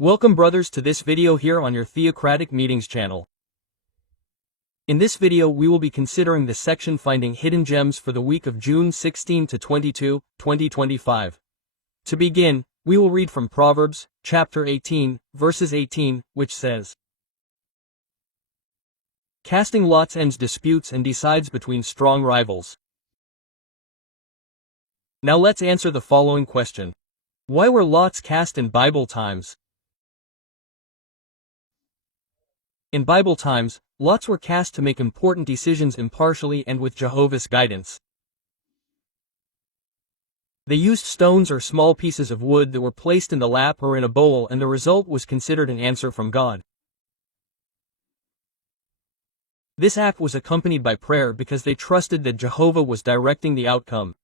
Welcome brothers to this video here on your Theocratic Meetings channel. In this video we will be considering the section Finding Hidden Gems for the week of June 16 to 22, 2025. To begin, we will read from Proverbs, chapter 18, verses 18, which says, "Casting lots ends disputes and decides between strong rivals." Now let's answer the following question. Why were lots cast in Bible times? In Bible times, lots were cast to make important decisions impartially and with Jehovah's guidance. They used stones or small pieces of wood that were placed in the lap or in a bowl, and the result was considered an answer from God. This act was accompanied by prayer because they trusted that Jehovah was directing the outcome.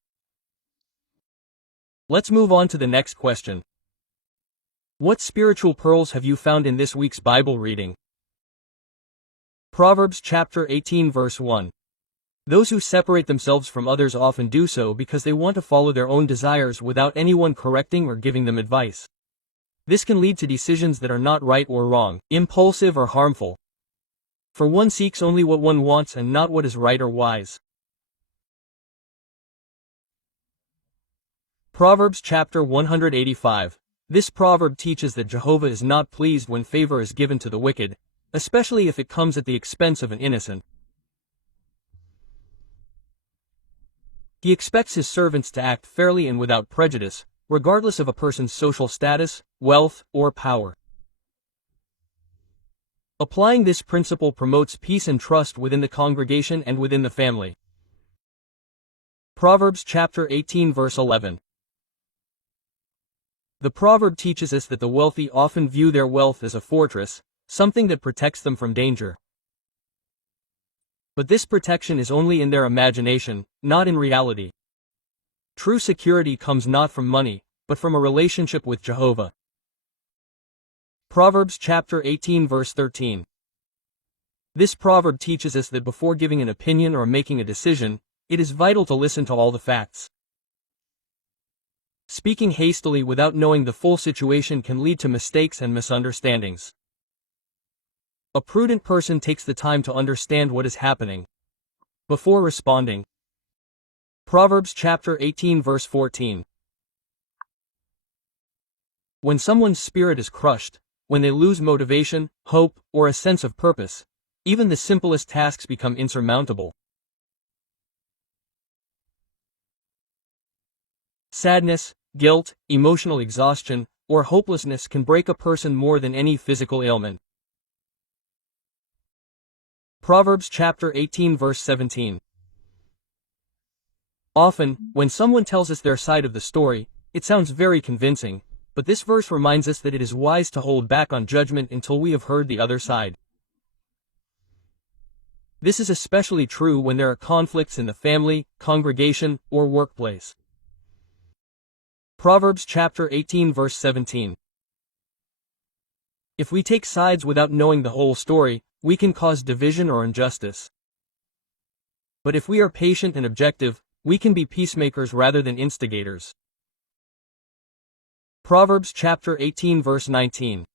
Let's move on to the next question. What spiritual pearls have you found in this week's Bible reading? Proverbs chapter 18 verse 1. Those who separate themselves from others often do so because they want to follow their own desires without anyone correcting or giving them advice. This can lead to decisions that are not right or wrong, impulsive or harmful. For one seeks only what one wants and not what is right or wise. Proverbs chapter 185. This proverb teaches that Jehovah is not pleased when favor is given to the wicked, especially if it comes at the expense of an innocent. He expects his servants to act fairly and without prejudice, regardless of a person's social status, wealth, or power. Applying this principle promotes peace and trust within the congregation and within the family. Proverbs chapter 18 verse 11. The proverb teaches us that the wealthy often view their wealth as a fortress, something that protects them from danger. But this protection is only in their imagination, not in reality. True security comes not from money, but from a relationship with Jehovah. Proverbs chapter 18 verse 13. This proverb teaches us that before giving an opinion or making a decision, it is vital to listen to all the facts. Speaking hastily without knowing the full situation can lead to mistakes and misunderstandings. A prudent person takes the time to understand what is happening before responding. Proverbs chapter 18 verse 14. When someone's spirit is crushed, when they lose motivation, hope, or a sense of purpose, even the simplest tasks become insurmountable. Sadness, guilt, emotional exhaustion, or hopelessness can break a person more than any physical ailment. Proverbs chapter 18 verse 17. Often, when someone tells us their side of the story, it sounds very convincing, but this verse reminds us that it is wise to hold back on judgment until we have heard the other side. This is especially true when there are conflicts in the family, congregation, or workplace. Proverbs chapter 18 verse 17. If we take sides without knowing the whole story, we can cause division or injustice. But if we are patient and objective, we can be peacemakers rather than instigators. Proverbs chapter 18 verse 19.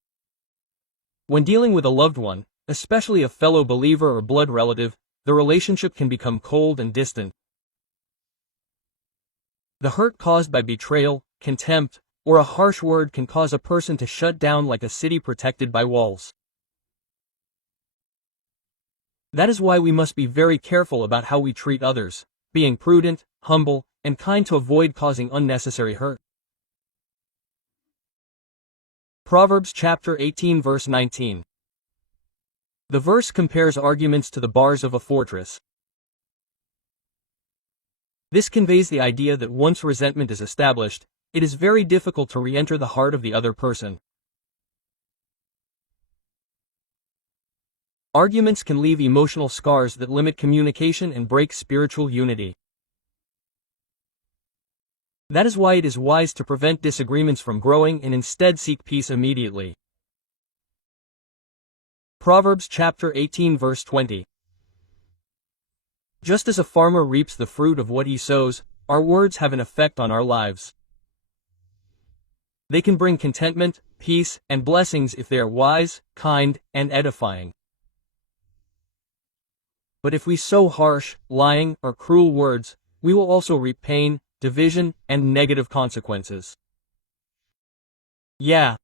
When dealing with a loved one, especially a fellow believer or blood relative, the relationship can become cold and distant. The hurt caused by betrayal, contempt, or a harsh word can cause a person to shut down like a city protected by walls. That is why we must be very careful about how we treat others, being prudent, humble, and kind to avoid causing unnecessary hurt. Proverbs chapter 18 verse 19. The verse compares arguments to the bars of a fortress. This conveys the idea that once resentment is established, it is very difficult to re-enter the heart of the other person. Arguments can leave emotional scars that limit communication and break spiritual unity. That is why it is wise to prevent disagreements from growing and instead seek peace immediately. Proverbs chapter 18 verse 20. Just as a farmer reaps the fruit of what he sows, our words have an effect on our lives. They can bring contentment, peace, and blessings if they are wise, kind, and edifying. But if we sow harsh, lying, or cruel words, we will also reap pain, division, and negative consequences. Yeah,